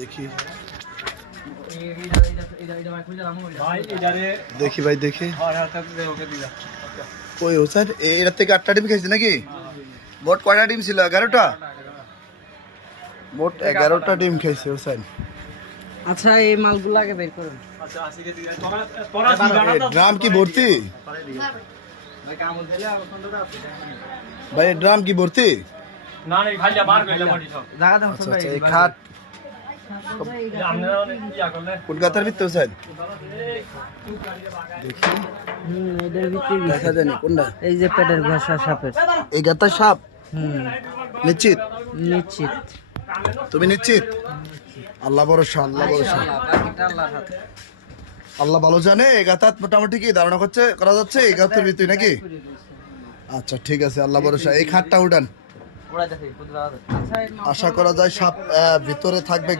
দেখি দেখি ভাই দেখি ওই ও স্যার এটার থেকে 8টা ডিম খেয়েছি নাকি? মোট কয়টা ডিম ছিল? 11টা। মোট 11টা ডিম খেয়েছে ও স্যার। আচ্ছা এই মালগুলাকে বের করুন। ড্রাম কি ভর্তি ভাই? ড্রাম কি ভর্তি? আচ্ছা আচ্ছা এই খাট কোন গাতার ভিতরে স্যার? দেখি এদের ভিতরে দেখা জানি কোনটা। এই যে পেটের ঘষা সাপের। এই গাতার সাপ? হুম, নিশ্চিত? নিশ্চিত। তুমি নিশ্চিত? আল্লাহ ভরসা, আল্লাহ ভরসা। বাকিটা আল্লাহর হাতে। আল্লাহ ভালো জানে। এই গাতাত মোটামুটি কি ধারণা করা যাচ্ছে এই গাতার ভিতরে নাকি? আচ্ছা ঠিক আছে, আল্লাহ ভরসা। এই খাটটা উঠান। আশা করা যায় সাপ ভিতরে থাকবে।